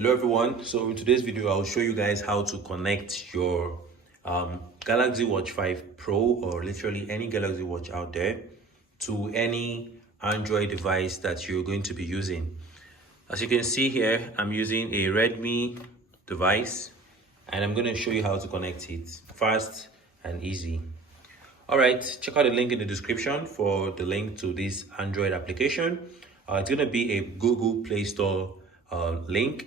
Hello everyone. So in today's video I'll show you guys how to connect your Galaxy Watch 5 Pro or literally any Galaxy Watch out there to any Android device that you're going to be using. As you can see here, I'm using a Redmi device and I'm going to show you how to connect it fast and easy. Alright, check out the link in the description for the link to this Android application. It's going to be a Google Play Store link.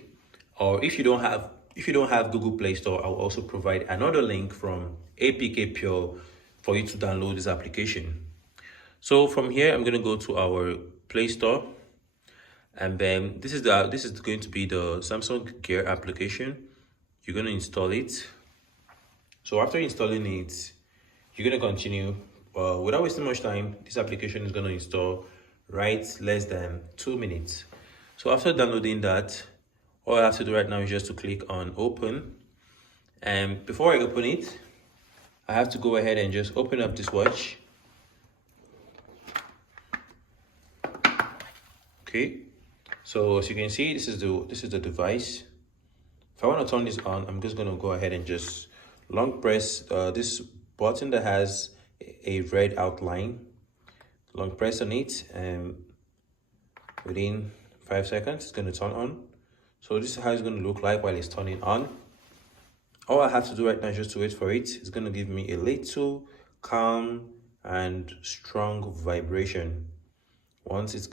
Or if you don't have Google Play Store, I'll also provide another link from APK Pure for you to download this application. So from here, I'm going to go to our Play Store, and then this is going to be the Samsung Gear application. You're going to install it. So after installing it, you're going to continue. Without wasting much time, this application is going to install right less than 2 minutes. So after downloading that, all I have to do right now is just to click on open. And before I open it, I have to go ahead and just open up this watch. Okay, so as you can see, this is the device. If I want to turn this on, I'm just going to go ahead and just long press this button that has a red outline. Long press on it, and within 5 seconds it's going to turn on. So this is how it's going to look like while it's turning on. All I have to do right now is just to wait for it. It's going to give me a little calm and strong vibration. Once it's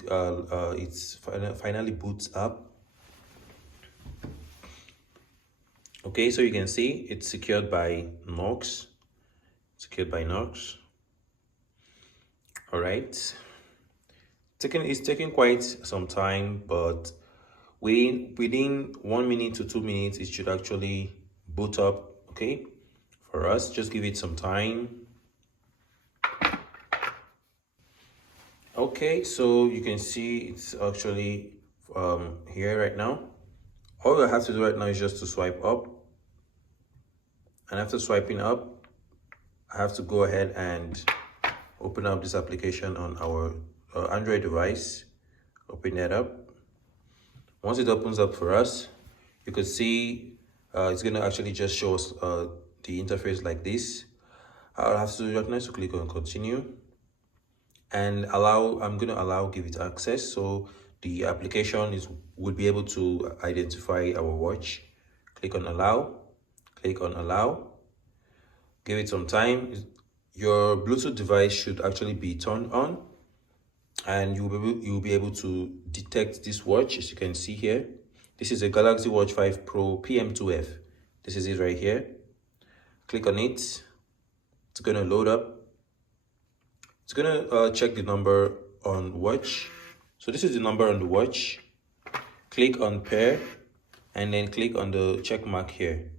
finally boots up. Okay, so you can see it's secured by Knox. All right. It's taking quite some time, but within 1 minute to 2 minutes, it should actually boot up. Okay, for us, just give it some time. Okay, so you can see it's actually here right now. All I have to do right now is just to swipe up, and after swiping up, I have to go ahead and open up this application on our Android device. Open that up. Once it opens up for us, you could see it's going to actually just show us the interface like this. I'll have to do right now to click on continue and allow. I'm going to allow give it access, so the application will be able to identify our watch. Click on allow, give it some time. Your Bluetooth device should actually be turned on, and you'll be able to detect this watch. As you can see here, this is a Galaxy Watch 5 Pro PM2F. This is it right here. Click on it. It's going to load up. It's going to check the number on watch. So this is the number on the watch. Click on pair and then click on the check mark here.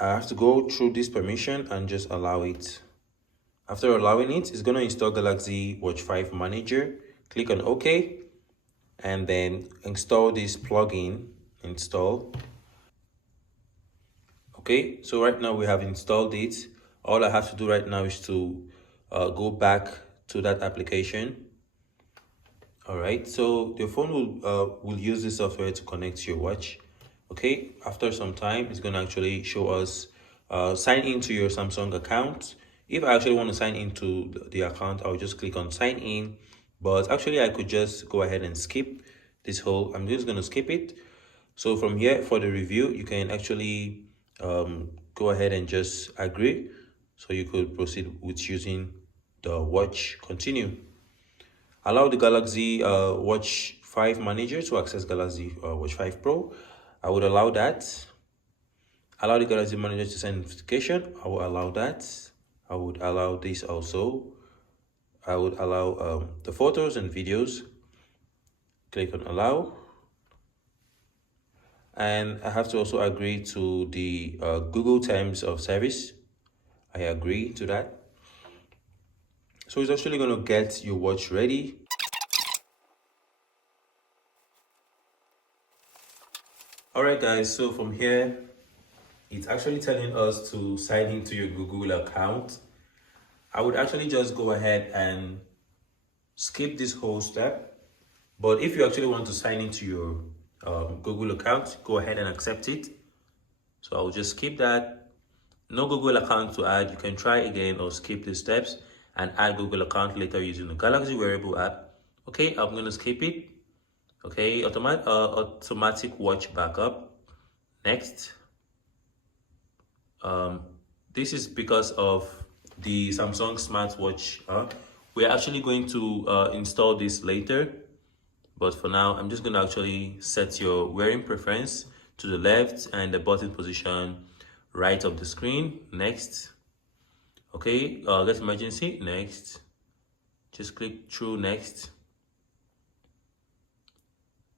I have to go through this permission and just allow it. After allowing it, it's going to install Galaxy Watch 5 Manager. Click on OK and then install this plugin. Install. Okay, so right now we have installed it. All I have to do right now is to go back to that application. All right, so your phone will use this software to connect to your watch. Okay, after some time, it's going to actually show us sign into your Samsung account. If I actually want to sign into the account, I'll just click on sign in. But actually, I could just go ahead and skip this whole. I'm just going to skip it. So from here, for the review, you can actually go ahead and just agree. So you could proceed with using the watch. Continue. Allow the Galaxy Watch 5 Manager to access Galaxy Watch 5 Pro. I would allow that. Allow the Galaxy Manager to send notification. I will allow that. I would allow this also. I would allow the photos and videos. Click on allow. And I have to also agree to the Google Terms of Service. I agree to that. So it's actually going to get your watch ready. Alright guys, so from here, it's actually telling us to sign into your Google account. I would actually just go ahead and skip this whole step. But if you actually want to sign into your Google account, go ahead and accept it. So I'll just skip that. No Google account to add. You can try again or skip the steps and add Google account later using the Galaxy Wearable app. Okay, I'm gonna skip it. Okay, automatic watch backup. Next. This is because of the Samsung smartwatch. We're actually going to install this later, but for now I'm just going to actually set your wearing preference to the left and the button position right of the screen. Next. Okay, get emergency. Next. Just click through next,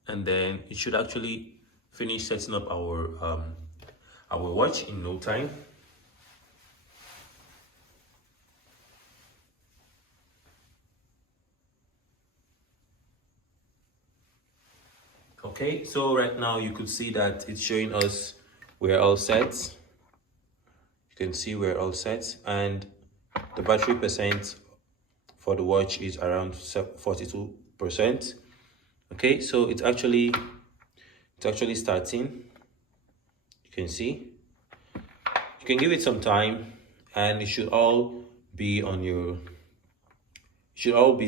and then it should actually finish setting up our watch in no time. Okay, so right now you could see that it's showing us we're all set. You can see we're all set, and the battery percent for the watch is around 42%. Okay, so it's actually starting. You can see. You can give it some time, and it should all be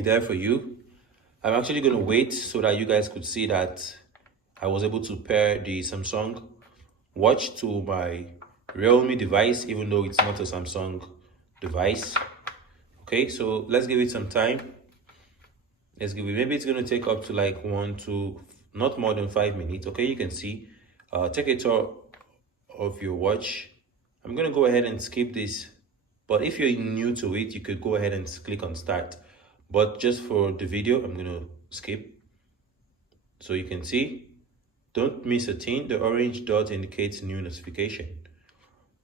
there for you. I'm actually going to wait so that you guys could see that I was able to pair the Samsung watch to my Realme device, even though it's not a Samsung device. Okay, so let's give it some time. Let's give it, maybe it's going to take up to like 1 to not more than 5 minutes. Okay, you can see. Take a tour of your watch. I'm going to go ahead and skip this, but if you're new to it, you could go ahead and click on start. But just for the video, I'm going to skip. So you can see, don't miss a thing. The orange dot indicates new notification.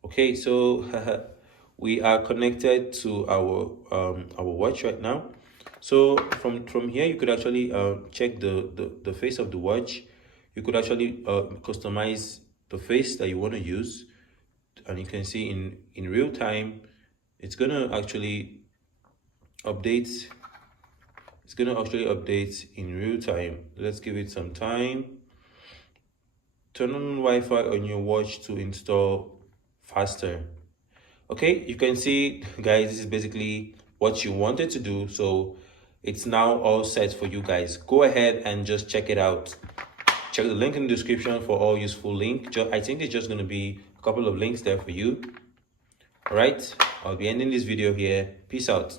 Okay, so we are connected to our watch right now. So from here, you could actually check the face of the watch. You could actually customize the face that you want to use, and you can see in real time, it's gonna actually update. It's gonna actually update in real time. Let's give it some time. Turn on Wi-Fi on your watch to install faster. Okay, you can see, guys, this is basically what you wanted to do. So it's now all set for you guys. Go ahead and just check it out. Check the link in the description for all useful link. I think it's just going to be a couple of links there for you. All right, I'll be ending this video here. Peace out.